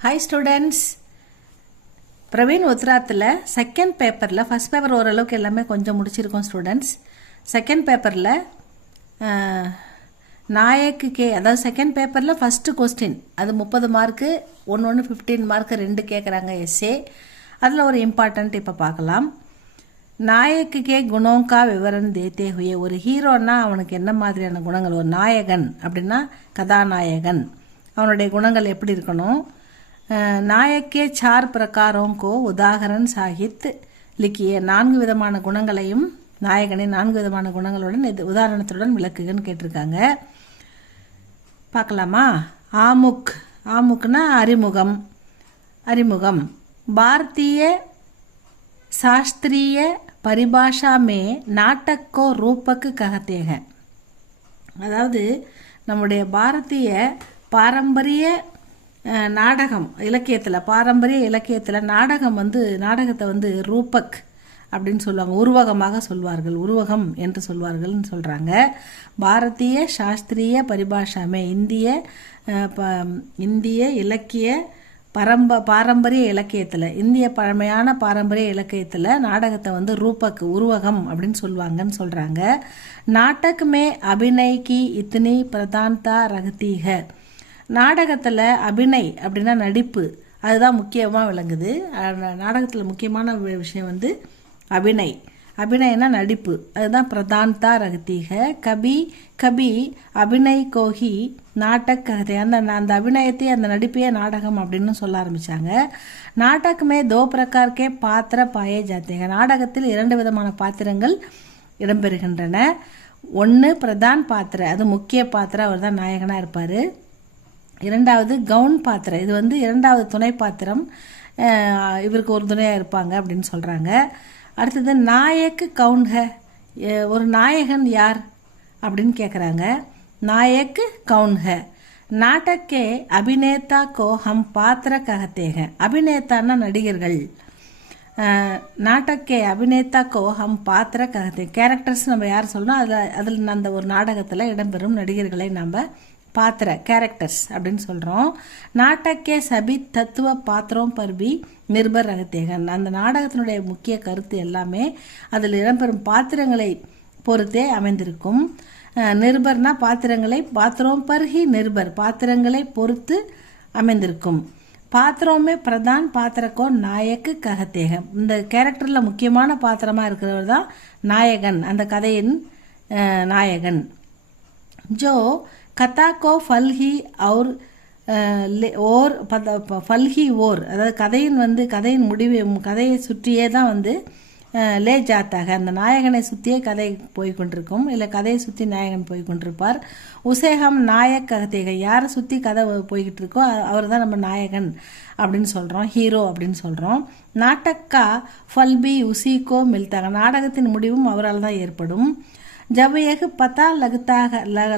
Hi students, Praveen உத்ராத்தில் second பேப்பரில் first paper ஓரளவுக்கு எல்லாமே கொஞ்சம் முடிச்சிருக்கோம் ஸ்டூடெண்ட்ஸ். செகண்ட் பேப்பரில் நாயக்கு கே, அதாவது செகண்ட் பேப்பரில் ஃபஸ்ட்டு கொஸ்டின் அது 30 மார்க்கு, ஒன்று 15 மார்க்கு 2 கேட்குறாங்க எஸ்ஏ. அதில் ஒரு இம்பார்ட்டண்ட் இப்போ பார்க்கலாம். நாயக்கு கே குணோங்கா விவரம் தேத்தே ஹுயே. ஒரு ஹீரோன்னா அவனுக்கு என்ன மாதிரியான குணங்கள், ஒரு நாயகன் அப்படின்னா கதாநாயகன், அவனுடைய குணங்கள் எப்படி இருக்கணும். நாயக் கே 4 பிரகாரோं को உதாகரன் சாகித் லிக்கிய. 4 விதமான குணங்களையும் நாயகனின் 4 விதமான குணங்களுடன் உதாரணத்துடன் விளக்குகன்னு கேட்டிருக்காங்க. பார்க்கலாமா? ஆமுக், ஆமுக்னா அறிமுகம். அறிமுகம் பாரதிய शास्त्रीय परिभाषा में नाटक को रूपक कहते हैं. அதாவது நம்முடைய பாரதிய பாரம்பரிய நாடகம் இலக்கியத்தில், பாரம்பரிய இலக்கியத்தில் நாடகத்தை ரூபக் அப்படின்னு சொல்லுவாங்க, உருவகமாக சொல்வார்கள், உருவகம் என்று சொல்வார்கள்னு சொல்கிறாங்க. பாரதிய சாஸ்திரிய பரிபாஷாமே, இந்திய இலக்கிய பாரம்பரிய இலக்கியத்தில், இந்திய பழமையான பாரம்பரிய இலக்கியத்தில் நாடகத்தை ரூபக், உருவகம் அப்படின்னு சொல்லுவாங்கன்னு சொல்கிறாங்க. நாடகமே அபிநய் கி இத்தனி பிரதான்தா ரகதீக. நாடகத்தில் அபிநய் அப்படின்னா நடிப்பு, அதுதான் முக்கியமாக விளங்குது. நாடகத்தில் முக்கியமான விஷயம் அபிநய். அபிநயனா நடிப்பு, அதுதான் பிரதான்தா ரகதீக. கபி கபி அபிநய் கோஹி நாடக் கஹதே. அந்த அபிநயத்தை, அந்த நடிப்பையே நாடகம் அப்படின்னு சொல்ல ஆரம்பித்தாங்க. நாடகமே 2 பிரகார்க்கே பாத்திர பாயே ஜாத்தேங்க. நாடகத்தில் 2 விதமான பாத்திரங்கள் இடம்பெறுகின்றன. ஒன்று பிரதான் பாத்திர, அது முக்கிய பாத்திரம், அவர் தான் நாயகனாக இருப்பார். 2வது கவுன் பாத்திரம், இது 2வது துணை பாத்திரம், இவருக்கு ஒரு துணையாக இருப்பாங்க அப்படின்னு சொல்கிறாங்க. அடுத்தது நாயக்கு கவுன் ஹே, ஒரு நாயகன் யார் அப்படின்னு கேட்குறாங்க. நாயக்கு கவுன் ஹே. நாடகே அபிநேதா கோ ஹம் பாத்திர கஹத்தே ஹே. அபிநேதான்னா நடிகர்கள். நாடகே அபிநேதா கோ ஹம் பாத்திர கஹத்தே. கேரக்டர்ஸ் நம்ம யார் சொல்லணும், அதில் அந்த ஒரு நாடகத்தில் இடம்பெறும் நடிகர்களை நம்ம பாத்திர, கேரக்டர்ஸ் அப்படின்னு சொல்கிறோம். நாடகே சபி தத்துவ பாத்திரம் பர்பி நிர்பர் ரகத்தேகன். அந்த நாடகத்தினுடைய முக்கிய கருத்து எல்லாமே அதில் இடம்பெறும் பாத்திரங்களை பொறுத்தே அமைந்திருக்கும். நிர்பர்னா பாத்திரங்களை, பாத்திரம் பர்ஹி நிர்பர், பாத்திரங்களை பொறுத்து அமைந்திருக்கும். பாத்திரமே பிரதான் பாத்திரக்கோ நாயக்கு கஹத்தேகம். இந்த கேரக்டரில் முக்கியமான பாத்திரமாக இருக்கிறவர் தான் நாயகன், அந்த கதையின் நாயகன். ஜோ கதா கோ ஃபல்ஹி और ஃபல்ஹி ஓர், அதாவது கதையின் முடிவு, கதையை சுற்றியே தான் லே ஜாத்தாக, அந்த நாயகனை சுற்றியே கதை போய்கொண்டிருக்கும், இல்லை கதையை சுற்றி நாயகன் போய்கொண்டிருப்பார். உசேகம் நாயக் ககத்தேக, யாரை சுற்றி கதை போய்கிட்டு இருக்கோ அவர் தான் நம்ம நாயகன் அப்படின்னு சொல்கிறோம், ஹீரோ அப்படின்னு சொல்கிறோம். நாட்டக்கா ஃபல்பி உசிக்கோ மில்தாக, நாடகத்தின் முடிவும் அவரால் தான் ஏற்படும். ஜவையகு பத்தா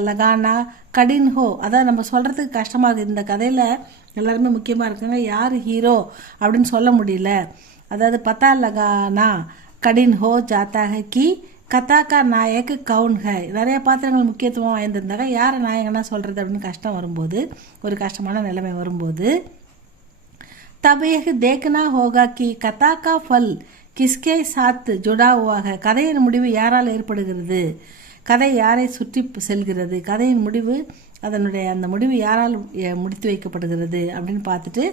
லகானா கடின் ஹோ, அதாவது நம்ம சொல்கிறதுக்கு கஷ்டமாக இருக்குது. இந்த கதையில் எல்லாருமே முக்கியமாக இருக்காங்க, யார் ஹீரோ அப்படின்னு சொல்ல முடியல. அதாவது பத்தா லகானா கடின் ஹோ ஜாத்தாக கி கதாக்கா நாயக்கு கவுன் ஹை. நிறைய பாத்திரங்கள் முக்கியத்துவம் வாய்ந்திருந்தாங்க, யாரை நாயகனா சொல்கிறது அப்படின்னு கஷ்டம் வரும்போது, ஒரு கஷ்டமான நிலைமை வரும்போது, तब यह देखना होगा कि कथा का फल किसके साथ जुड़ा हुआ है. கதையின் முடிவு யாரால் ஏற்படுகிறது, கதை யாரை சுற்றி செல்கிறது, கதையின் முடிவு, அந்த முடிவு யாரால் முடித்து வைக்கப்படுகிறது அப்படின்னு பார்த்துட்டு,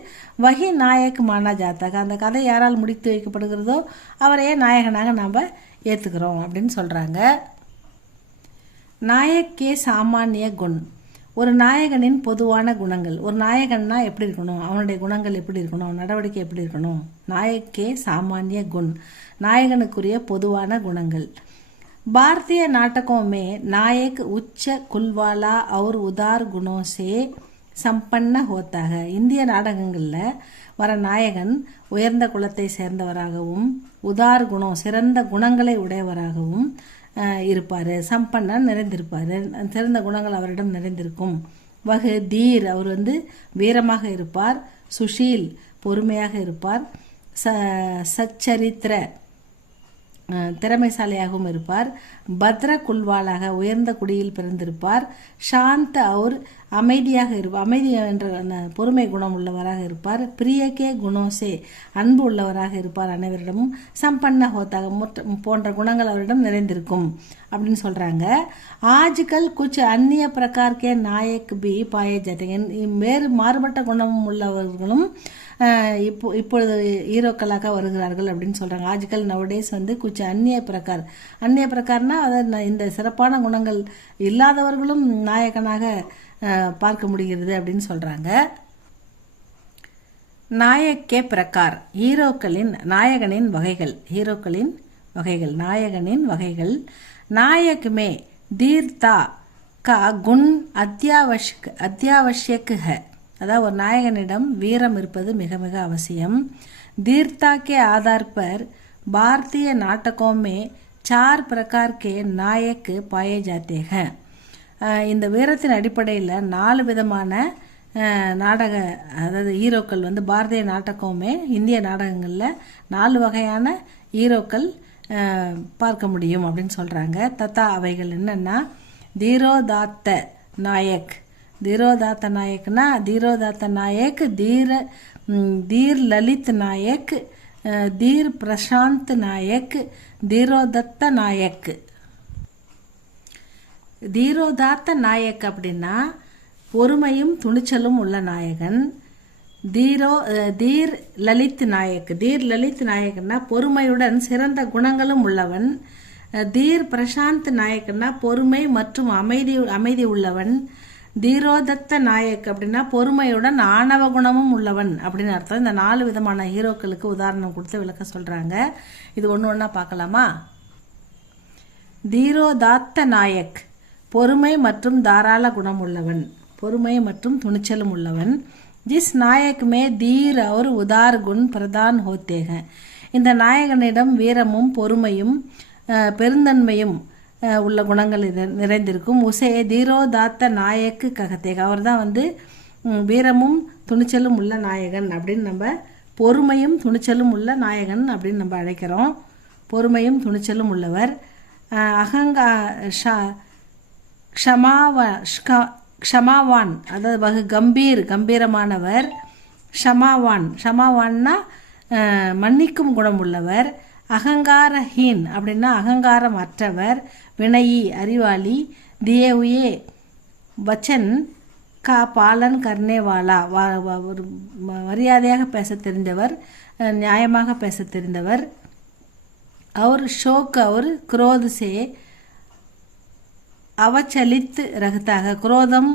வகி நாயக் மானா ஜாத்தாக, அந்த கதை யாரால் முடித்து வைக்கப்படுகிறதோ அவரையே நாயகனாக நாம் ஏற்றுக்கிறோம் அப்படின்னு சொல்கிறாங்க. நாயக்கே சாமானிய குண், ஒரு நாயகனின் பொதுவான குணங்கள். ஒரு நாயகன்னா எப்படி இருக்கணும், அவனுடைய குணங்கள் எப்படி இருக்கணும், நடவடிக்கை எப்படி இருக்கணும். நாயக்கே சாமானிய குண், நாயகனுக்குரிய பொதுவான குணங்கள். பாரதிய नाटकों में नायक उच्च कुलवाला और उदार गुणों से संपन्न होता है. இந்திய நாடகங்களில் வர நாயகன் உயர்ந்த குலத்தை சேர்ந்தவராகவும், உதார் குணம் சிறந்த குணங்களை உடையவராகவும் இருப்பார். சம்பன்னன் நிறைந்திருப்பார், சிறந்த குணங்கள் அவரிடம் நிறைந்திருக்கும். வகு தீர், அவர் வீரமாக இருப்பார். சுஷீல், பொறுமையாக இருப்பார். சச்சரித்திர, திறமைசாலியாகவும் இருப்பார். பத்ர குல்வாலாக, உயர்ந்த குடியில் பிறந்திருப்பார். சாந்த அவர் அமைதி என்ற பொறுமை குணம் உள்ளவராக இருப்பார். பிரியக்கே குணோசே அன்பு உள்ளவராக இருப்பார். அனைவரிடமும் சம்பன்ன ஹோத்தாக போன்ற குணங்கள் அவரிடம் நிறைந்திருக்கும் அப்படின்னு சொல்றாங்க. ஆஜ்கல் குச் அந்நிய பிரகார்கே நாயக் பி பாயே ஜாத்தேங்க. வேறு மாறுபட்ட குணம் உள்ளவர்களும் இப்பொழுது ஹீரோக்களாக வருகிறார்கள் அப்படின்னு சொல்றாங்க. ஆஜ்கல் நவடேஸ் குச் அந்நிய பிரகார்னா அதாவது இந்த சிறப்பான குணங்கள் இல்லாதவர்களும் நாயகனாக பார்க்க முடிகிறது அப்படின்னு சொல்றாங்க. நாயக்கே பிரகார் நாயகனின் வகைகள். நாயக் மே தீர்த்தா கா குண் அத்தியாவசியக் ஹை. அதாவது ஒரு நாயகனிடம் வீரம் இருப்பது மிக மிக அவசியம். தீர்த்தா கே ஆதார் பர் பாரதிய நாட்டகோं में 4 प्रकार के नायक पाए जाते हैं. இந்த வீரத்தின் அடிப்படையில் 4 விதமான அதாவது ஹீரோக்கள் பாரதிய நாட்டகமே இந்திய நாடகங்களில் 4 வகையான ஹீரோக்கள் பார்க்க முடியும் அப்படின்னு சொல்கிறாங்க. தத்தா அவைகள் என்னென்னா தீரோதாத்த நாயக்னா தீரோதாத்த நாயக், தீர் லலித் நாயக், தீர் பிரசாந்த் நாயக், தீரோதத்த நாயக். தீரோதாத்த நாயக் அப்படின்னா பொறுமையும் துணிச்சலும் உள்ள நாயகன். தீர் லலித் நாயக்னா பொறுமையுடன் சிறந்த குணங்களும் உள்ளவன். தீர் பிரசாந்த் நாயக்னா பொறுமை மற்றும் அமைதி உள்ளவன். தீரோதத்த நாயக் அப்படின்னா பொறுமையுடன் ஆணவ குணமும் உள்ளவன் அப்படின்னு அர்த்தம். இந்த 4 விதமான ஹீரோக்களுக்கு உதாரணம் கொடுத்து விளக்க சொல்றாங்க. இது ஒண்ணா பார்க்கலாமா? தீரோதாத்த நாயக் பொறுமை மற்றும் தாராள குணம் உள்ளவன், பொறுமை மற்றும் துணிச்சலும் உள்ளவன். ஜிஸ் நாயக் மே தீர் और உதார் குண் பிரதான் होते हैं. இந்த நாயகனிடம் வீரமும் பொறுமையும் பெருந்தன்மையும் உள்ள குணங்கள் நிறைந்திருக்கும். உசே தீரோதாத்த நாயக்கு ககத்தேக. அவர் தான் வீரமும் துணிச்சலும் உள்ள நாயகன் அப்படின்னு நம்ம பொறுமையும் துணிச்சலும் உள்ள நாயகன் அப்படின்னு நம்ம அழைக்கிறோம். பொறுமையும் துணிச்சலும் உள்ளவர். க்ஷமாவான் அதாவது கம்பீரமானவர். ஷமாவான்னா மன்னிக்கும் குணம் உள்ளவர். அகங்காரஹீன் அப்படின்னா அகங்காரம் அற்றவர். வினயி அறிவாளி. தியே உயே வச்சன் கா பாலன் கர்னேவாலா ஒரு மரியாதையாக பேச தெரிந்தவர், நியாயமாக பேச தெரிந்தவர். அவர் ஷோக் அவர் குரோத் சே அவச்சலித்து ரகத்தாக. குரோதம்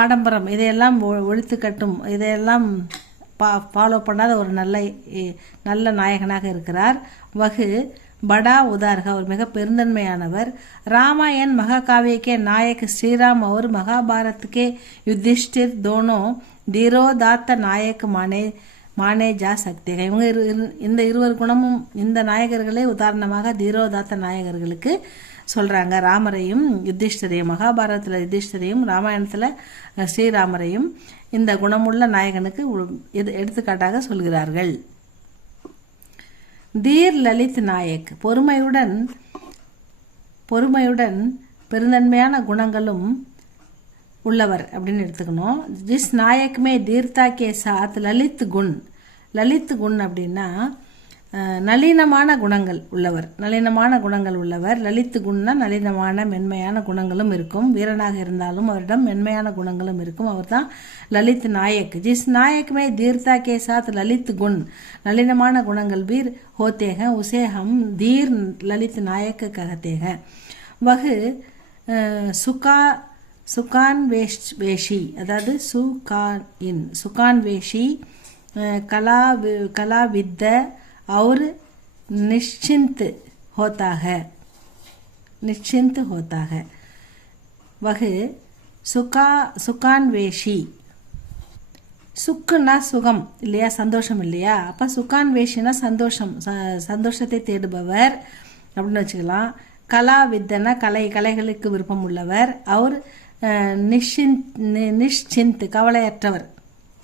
ஆடம்பரம் இதையெல்லாம் ஒழித்து கட்டும், இதையெல்லாம் ஃபாலோ பண்ணாத ஒரு நல்ல நாயகனாக இருக்கிறார். வகு படா உதார்க அவர் மிக பெருந்தன்மையானவர். ராமாயண் மகாகாவியக்கே நாயக் ஸ்ரீராம் அவர் மகாபாரத்கே யுதிஷ்டிர் தோனோ தீரோதாத்த நாயக் மானே ஜா சக்திக. இவங்க இந்த 2 குணமும் இந்த நாயகர்களே உதாரணமாக தீரோதாத்த நாயகர்களுக்கு சொல்றாங்க. ராமரையும் யுதிஷ்டரையும், மகாபாரதத்தில் யுதிஷ்டரையும் ராமாயணத்தில் ஸ்ரீராமரையும் இந்த குணமுள்ள நாயகனுக்கு எடுத்துக்காட்டாக சொல்கிறார்கள். தீர் லலித் நாயக் பொறுமையுடன் பெருந்தன்மையான குணங்களும் உள்ளவர் அப்படின்னு எடுத்துக்கணும். ஜிஸ் நாயக்மே தீர்த்தா கே சாத் லலித் குண் அப்படின்னா நளினமான குணங்கள் உள்ளவர். லலித் குண்னா நளினமான மென்மையான குணங்களும் இருக்கும். வீரனாக இருந்தாலும் அவரிடம் மென்மையான குணங்களும் இருக்கும். அவர் தான் லலித் நாயக். ஜிஸ் நாயக் மே தீர்த்தா கே சாத் லலித் குண் நளினமான குணங்கள் வீர் होते हैं उसे हम धीर ललित नायक कहते हैं. वह सुकान वेशी அதாவது सुकान वेशी कला विद्या और निश्चिंत होता है. वह सुकान वेशी. சுக்குன்னா சுகம் இல்லையா, சந்தோஷம் இல்லையா. அப்போ சுகான் வேஷினா சந்தோஷத்தை தேடுபவர் அப்படின்னு வச்சுக்கலாம். கலா வித்தனா கலைகளுக்கு விருப்பம் உள்ளவர். அவர் நிஷ்சிந்த் கவலையற்றவர்.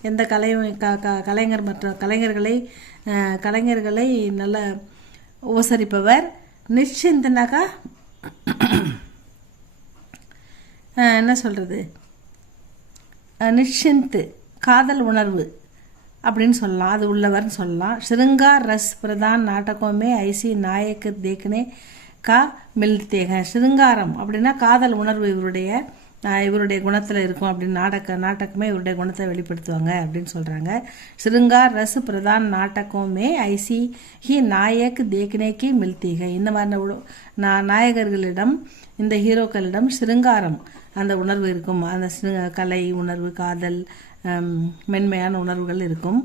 எந்த கலைஞர் மற்ற கலைஞர்களை நல்ல உபசரிப்பவர். நிஷ்சிந்த்னாக்கா என்ன சொல்றது, நிஷிந்த் காதல் உணர்வு அப்படின்னு சொல்லலாம், அது உள்ளவர்னு சொல்லலாம். ஸ்ருங்கார் ரஸ் பிரதான் நாடகமே ஐசி நாயக்கு தேக்கனே கா மில்தேக. ஸ்ருங்காரம் அப்படின்னா காதல் உணர்வு இவருடைய குணத்தில் இருக்கும் அப்படின்னு நாடகமே இவருடைய குணத்தை வெளிப்படுத்துவாங்க அப்படின்னு சொல்கிறாங்க. ஸ்ருங்கார் ரஸ் பிரதான் நாடகமே ஐசி ஹி நாயக் தேக்கனேக்கி மில்தீக. இந்த மாதிரி நாயகர்களிடம், இந்த ஹீரோக்களிடம் ஸ்ருங்காரம் அந்த உணர்வு இருக்கும். அந்த கலை உணர்வு, காதல், மென்மையான உணர்வுகள் இருக்கும்.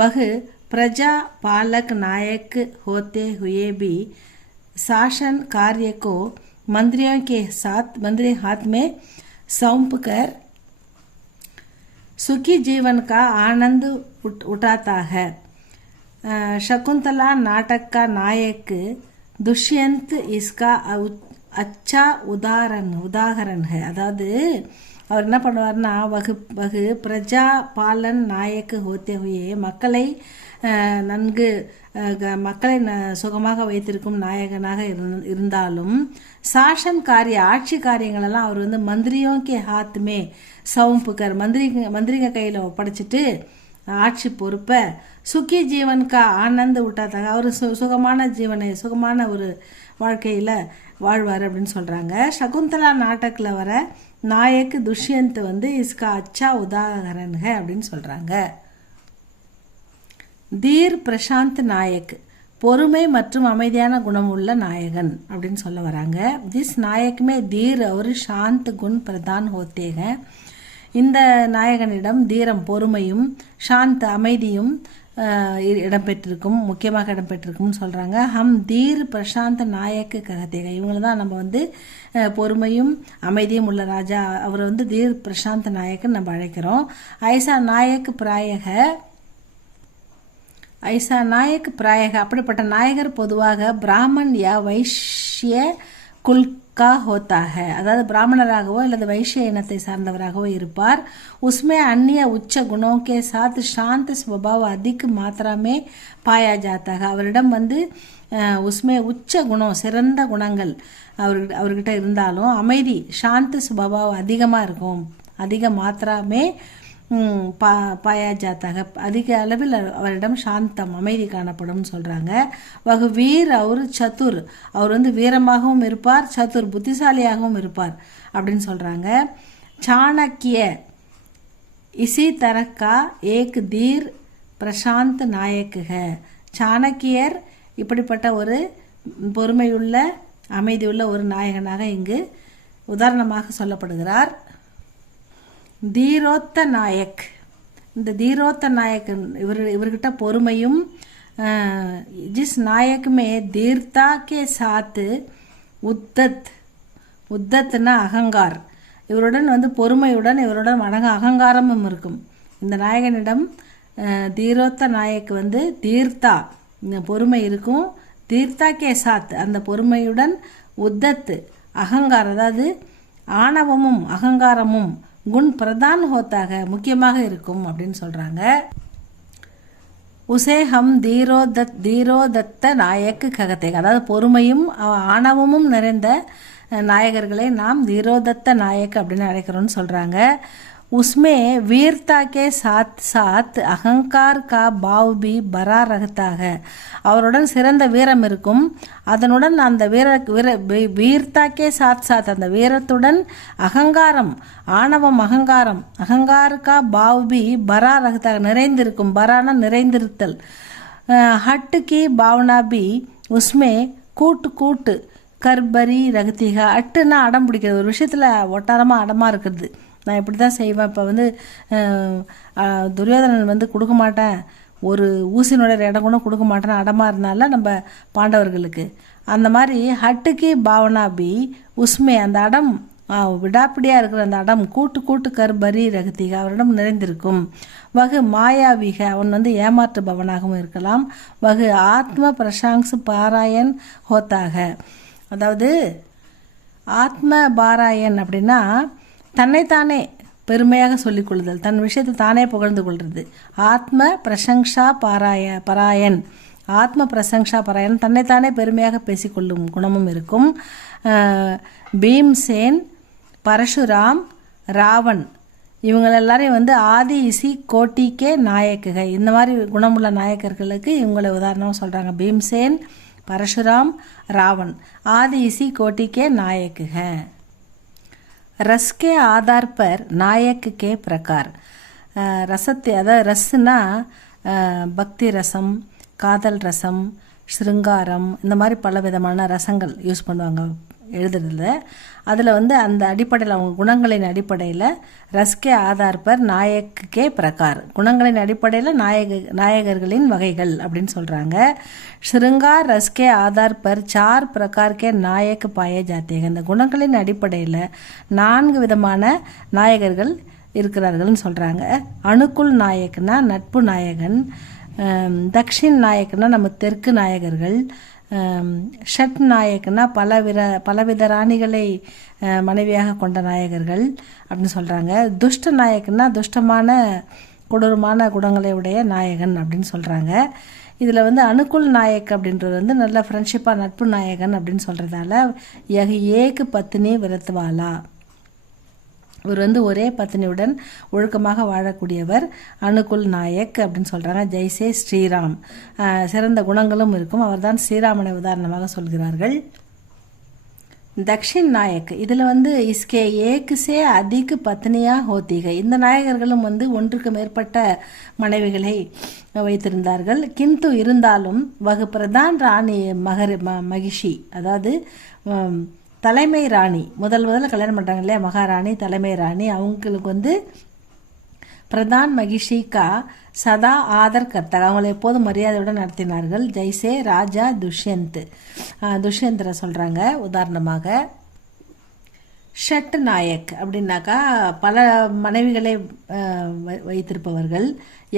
வகு பிரஜா பாலக் நாயக் होते हुए भी शासन कार्य को मंत्री हाथ में सौंप कर सुखी जीवन का आनंद उठाता है. शकुंतला नाटक का नायक दुष्यंत इसका अच्छा उदाहरण है. अதாவது அவர் என்ன பண்ணுவார்னா, வகு பிரஜா பாலன் நாயக்கு ஹோத்தே ஹுயே, மக்களை சுகமாக வைத்திருக்கும் நாயகனாக இருந்தாலும் சாசன் ஆட்சி காரியங்களெல்லாம் அவர் வந்து மந்திரியோக்கே ஹாத்துமே சவும்புக்கர், மந்திரிங்க கையில் ஒப்படைச்சிட்டு ஆட்சி பொறுப்பை சுக்கி ஜீவன்கா ஆனந்த விட்டாதாக, அவர் சுகமான ஒரு வாழ்க்கையில் வாழ்வார் அப்படின்னு சொல்கிறாங்க. சகுந்தலா நாட்டக்கில் வர நாயக்கு துஷ்யந்த் வந்து இஸ்கா அச்சா உதாகரன் ஹை அப்படின்னு சொல்கிறாங்க. தீர் பிரசாந்த் நாயக், பொறுமை மற்றும் அமைதியான குணம் உள்ள நாயகன் அப்படின்னு சொல்ல வராங்க. ஜிஸ் நாயக்குமே தீர் और शांत गुण प्रदान होते हैं. இந்த நாயகனிடம் தீரம் பொறுமையும் சாந்த் அமைதியும் முக்கியமாக இடம்பெற்றிருக்கும்னு சொல்கிறாங்க. ஹம் தீர் பிரசாந்த் நாயக்கு ககதேக, இவங்களை தான் நம்ம வந்து பொறுமையும் அமைதியும் உள்ள ராஜா, அவரை வந்து தீர் பிரசாந்த் நாயக்குன்னு நம்ம அழைக்கிறோம். ஐசா நாயக் பிராயக, அப்படிப்பட்ட நாயகர் பொதுவாக பிராமன் யா வைஷ்ய குல்கா ஹோத்தாக, அதாவது பிராமணராகவோ அல்லது வைஷ்ய இனத்தை சார்ந்தவராகவோ இருப்பார். உஸ்மே அந்நிய உச்ச குணோக்கே சாத் சாந்த் ஸ்வபாவ் அதிக மாத்திராமே பாயா ஜாத்தாக, அவரிடம் வந்து உஸ்மே உச்ச குணம், சிறந்த குணங்கள் அவர்கிட்ட இருந்தாலும் அமைதி சாந்த் ஸ்வபாவ் அதிகமாக இருக்கும். அதிக மாத்திராமே பாயா ஜாத்தாக, அதிக அளவில் அவரிடம் சாந்தம் அமைதி காணப்படும் சொல்கிறாங்க. வகு வீர் அவர் சத்துர், அவர் வந்து வீரமாகவும் இருப்பார், சத்துர் புத்திசாலியாகவும் இருப்பார் அப்படின்னு சொல்கிறாங்க. சாணக்கிய இசி தரக்கா ஏக் தீர் பிரசாந்த் நாயக்குக, சாணக்கியர் இப்படிப்பட்ட ஒரு பொறுமையுள்ள அமைதியுள்ள ஒரு நாயகனாக இங்கு உதாரணமாக சொல்லப்படுகிறார். தீரோத்த நாயக், இந்த தீரோத்த நாயக்கன் இவர்கிட்ட பொறுமையும், ஜிஸ் நாயக்குமே தீர்த்தா கே சாத்து உத்தத்னா அகங்கார், இவருடன் வந்து பொறுமையுடன் இவருடன் அகங்காரமும் இருக்கும். இந்த நாயகனிடம் தீரோத்த நாயக்கு வந்து தீர்த்தா பொறுமை இருக்கும், தீர்த்தா கே சாத் அந்த பொறுமையுடன் உத்தத் அகங்கார், அதாவது ஆணவமும் அகங்காரமும் குண் பிரதான் ஹோத்தாக முக்கியமாக இருக்கும் அப்படின்னு சொல்கிறாங்க. உசே ஹம் தீரோதத்த நாயக்கு ககத்தே, அதாவது பொறுமையும் ஆணவமும் நிறைந்த நாயகர்களை நாம் தீரோதத்த நாயக் அப்படின்னு அழைக்கிறோன்னு சொல்கிறாங்க. உஸ்மே वीरता के साथ साथ अहंकार का भाव भी बरा रहता है, அவருடன் சிறந்த வீரம் இருக்கும், அதனுடன் அந்த வீரता के साथ साथ அந்த வீரத்துடன் அகங்காரம், ஆணவம் அகங்கார் का भाव भी बरा रहता है நிறைந்திருக்கும். பரான நிறைந்திருத்தல். हट की भावना भी उसमें கூட்டு கர்பரி ரகத்திக, அட்டுன்னா அடம் பிடிக்கிறது, ஒரு விஷயத்தில் ஒட்டாரமாக அடமாக இருக்கிறது, நான் இப்படி தான் செய்வேன். இப்போ வந்து துரியோதனன் வந்து கொடுக்க மாட்டேன், ஒரு ஊசினோட இடம் கூட கொடுக்க மாட்டேன்னு அடமாக இருந்தால நம்ம பாண்டவர்களுக்கு, அந்த மாதிரி ஹட்டுக்கு பாவனாபி உஸ்மே அந்த அடம் விடாப்பிடியாக இருக்கிற அந்த அடம் கூட்டு கர்பரி ரகத்திக அவரிடம் நிறைந்திருக்கும். வகு மாயாவிக, அவன் வந்து ஏமாற்றுபவனாகவும் இருக்கலாம். வகு ஆத்ம பிரசாங்ஸ் பாராயன் ஹோத்தாக, அதாவது ஆத்ம பாராயன் அப்படின்னா தன்னைத்தானே பெருமையாக சொல்லிக்கொள்ளுதல், தன் விஷயத்தை தானே புகழ்ந்து கொள்வது. ஆத்ம பிரசங்ஷா பராயன், ஆத்ம பிரசங்ஷா பராயன் தன்னைத்தானே பெருமையாக பேசிக்கொள்ளும் குணமும் இருக்கும். பீம்சேன், பரசுராம், ராவன் இவங்க எல்லாரையும் வந்து ஆதி இசி கோட்டிக்கே நாயக்குக, இந்த மாதிரி குணமுள்ள நாயக்கர்களுக்கு இவங்களை உதாரணமாக சொல்கிறாங்க. பீம்சேன், பரசுராம், ராவன். ஆதி இசி கோட்டிக்கே நாயக்குக. ரஸ்கே ஆதார் பர் நாயக்கு கே பிரகார். ரசத்தை, அதாவது ரஸ்னா பக்தி ரசம், காதல் ரசம், ஸ்ருங்காரம், இந்த மாதிரி பல விதமான ரசங்கள் யூஸ் பண்ணுவாங்க எழுதுறதுல. அதில் வந்து அந்த அடிப்படையில் அவங்க குணங்களின் அடிப்படையில் ரஸ்கே ஆதார் பர் நாயக்கே பிரகார், குணங்களின் அடிப்படையில் நாயகர்களின் வகைகள் அப்படின்னு சொல்கிறாங்க. ஸ்ருங்கார் ரஸ்கே ஆதார் பர் 4 பிரகார்கே நாயக் பாயே ஜாத்தேக. இந்த குணங்களின் அடிப்படையில் 4 விதமான நாயகர்கள் இருக்கிறார்கள்னு சொல்கிறாங்க. அணுக்குள் நாயக்னா நட்பு நாயகன், தக்ஷின் நாயக்னா நம்ம தெற்கு நாயகர்கள், ஷட் நாயக்னா பலவித ராணிகளை மனைவியாக கொண்ட நாயகர்கள் அப்படின்னு சொல்கிறாங்க. துஷ்ட நாயக்னா துஷ்டமான கொடூரமான குணங்களை உடைய நாயகன் அப்படின்னு சொல்கிறாங்க. இதில் வந்து அணுக்குள் நாயக் அப்படின்றது வந்து நல்ல ஃப்ரெண்ட்ஷிப்பாக நட்பு நாயகன் அப்படின்னு சொல்கிறதால ஏக்கு பத்னி விரத்வாலா, இவர் வந்து ஒரே பத்னியுடன் ஒழுக்கமாக வாழக்கூடியவர், அணுக்குள் நாயக் அப்படின்னு சொல்கிறாங்க. ஜெய்சே ஸ்ரீராம், சிறந்த குணங்களும் இருக்கும், அவர்தான் ஸ்ரீராமனை உதாரணமாக சொல்கிறார்கள். தக்ஷின் நாயக், இதில் வந்து இஸ்கே ஏக்குசே அதிக பத்னியா ஹோத்திக. இந்த நாயகர்களும் வந்து ஒன்றுக்கு மேற்பட்ட மனைவிகளை வைத்திருந்தார்கள். கிந்து இருந்தாலும் வகு பிரதான் ராணி மகிஷி, அதாவது தலைமை ராணி, முதல்ல கல்யாணம் பண்ணுறாங்க இல்லையா மகாராணி, தலைமை ராணி, அவங்களுக்கு வந்து பிரதான் மகிஷிகா சதா ஆதர் கர்த்தா, அவங்களை எப்போதும் மரியாதையுடன் நடத்தினார்கள். ஜெய்சே ராஜா துஷ்யந்தரை சொல்கிறாங்க உதாரணமாக. ஷட் நாயக் அப்படின்னாக்கா பல மனைவிகளை வைத்திருப்பவர்கள்.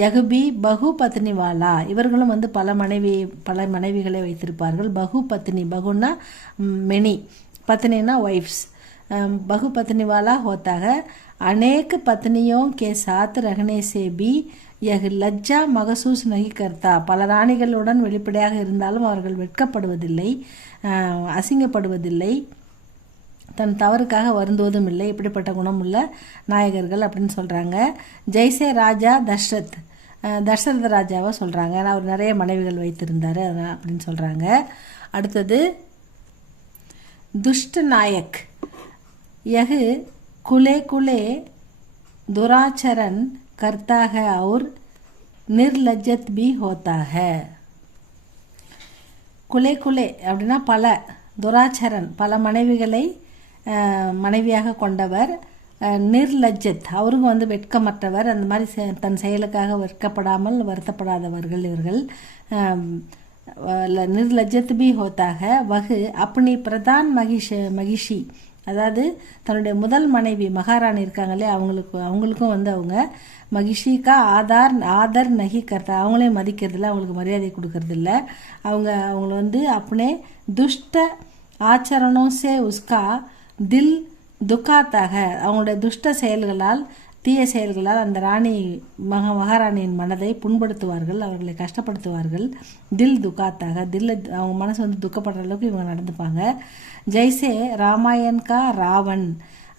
யகுபி பகு பத்னிவாலா, இவர்களும் வந்து பல மனைவிகளை வைத்திருப்பார்கள். பகு பத்னி, பகுன்னா மெனி, पत्नी वाइफ्स, बहु पत्नी वाला होता है। अनेक पत्नियों के साथ रहने से भी यह लज्जा महसूस नहीं करता। பல ராணிகளுடன் வெளிப்படையாக இருந்தாலும் அவர்கள் வெட்கப்படுவதில்லை, அசிங்கப்படுவதில்லை, தன் தவறுக்காக வருந்துவதும் இல்லை. இப்படிப்பட்ட குணமுள்ள நாயகர்கள் அப்படின்னு சொல்கிறாங்க. ஜெய்சே ராஜா தசரத ராஜாவை சொல்கிறாங்க. ஏன்னா அவர் நிறைய மனைவிகள் வைத்திருந்தார் அப்படின்னு சொல்கிறாங்க. அடுத்தது दुष्ट नायक, यह कुले कुले दुराचरण करता है और निर्लज्जत भी होता है। कुले कुले அப்படின்னா பல, துராச்சரன் பல மனைவிகளை மனைவியாக கொண்டவர், நிர்லஜ்ஜத் அவருக்கு வந்து வெட்கமற்றவர், அந்த மாதிரி தன் செயலுக்காக வெட்கப்படாமல் வருத்தப்படாதவர்கள் இவர்கள். निर्लज्जत भी होता है। वह अपनी प्रधान மகிஷி, அதாவது தன்னுடைய முதல் மனைவி மகாராணி இருக்காங்களே அவங்களுக்கும் வந்து அவங்க மகிஷிக்கா ஆதர் நகி கர்த்தா, அவங்களையும் மதிக்கிறதில்ல, அவங்களுக்கு மரியாதை கொடுக்கறதில்ல. அவங்கள வந்து अपने दुष्ट आचरणों से उसका दिल दुखाता है। அவங்களுடைய துஷ்ட செயல்களால், தீய செயல்களால் அந்த ராணி மகாராணியின் மனதை புண்படுத்துவார்கள், அவர்களை கஷ்டப்படுத்துவார்கள். தில் துக்காத்தாக, அவங்க மனசு வந்து துக்கப்படுற அளவுக்கு இவங்க நடந்துப்பாங்க. ஜெய்சே ராமாயண்கா ராவன்,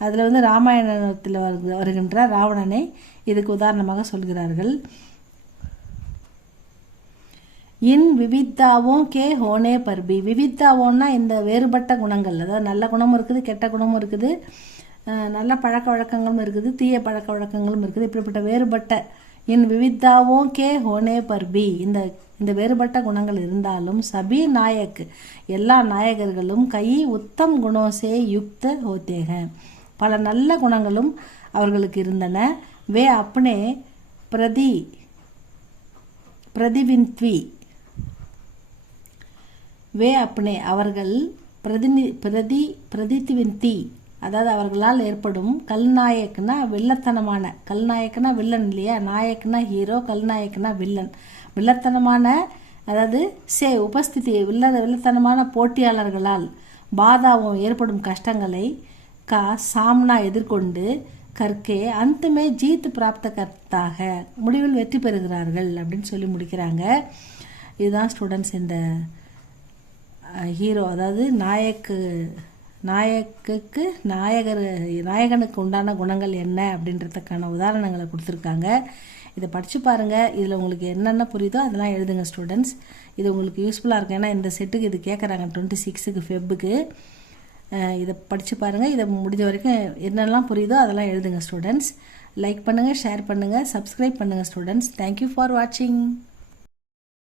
அதில் வந்து ராமாயணத்தில் வருகின்ற ராவணனை இதுக்கு உதாரணமாக சொல்கிறார்கள். இன் விவித்தாவோ கே ஹோனே பர்பி, விவித்தாவோன்னா இந்த வேறுபட்ட குணங்கள், அதாவது நல்ல குணமும் இருக்குது, கெட்ட குணமும் இருக்குது, நல்ல பழக்க வழக்கங்களும் இருக்குது, தீய பழக்க வழக்கங்களும் இருக்குது. இப்படிப்பட்ட வேறுபட்ட இன் விவித்தாவோ கே ஹோனே பர்பி, இந்த வேறுபட்ட குணங்கள் இருந்தாலும் சபி நாயக் எல்லா நாயகர்களும் கை உத்தம் குணோசே யுக்த ஹோத்தேக, பல நல்ல குணங்களும் அவர்களுக்கு இருந்தன. வே அப்பனே பிரதிவிந்த்வி, வே அப்பனே அவர்கள் பிரதிவிந்தி, அதாவது அவர்களால் ஏற்படும் கல்நாயக்னா வில்லத்தனமான, கல்நாயக்னா வில்லன் இல்லையா, நாயக்னா ஹீரோ, கல்நாயக்னா வில்லன், வில்லத்தனமான, அதாவது உபஸ்திதி வில்லத்தனமான போட்டியாளர்களால் பாதாவும் ஏற்படும் கஷ்டங்களை சாம்னா எதிர்கொண்டு கற்கே அந்தமே ஜீத் பிராப்த கர்த்தாக முடிவில் வெற்றி பெறுகிறார்கள் அப்படின்னு சொல்லி முடிக்கிறாங்க. இதுதான் ஸ்டூடெண்ட்ஸ் இந்த ஹீரோ, அதாவது நாயகனுக்கு உண்டான குணங்கள் என்ன அப்படின்றதுக்கான உதாரணங்களை கொடுத்துருக்காங்க. இதை படித்து பாருங்கள். இதில் உங்களுக்கு என்னென்ன புரியுதோ அதெல்லாம் எழுதுங்க ஸ்டூடெண்ட்ஸ். இது உங்களுக்கு யூஸ்ஃபுல்லாக இருக்கும். ஏன்னா இந்த செட்டுக்கு இது கேட்குறாங்க 26க்கு ஃபெப்புக்கு. இதை படித்து பாருங்கள். இதை முடிஞ்ச வரைக்கும் என்னெல்லாம் புரியுதோ அதெல்லாம் எழுதுங்க ஸ்டூடெண்ட்ஸ். லைக் பண்ணுங்கள், ஷேர் பண்ணுங்கள், சப்ஸ்கிரைப் பண்ணுங்கள் ஸ்டூடெண்ட்ஸ். தேங்க்யூ ஃபார் வாட்சிங்.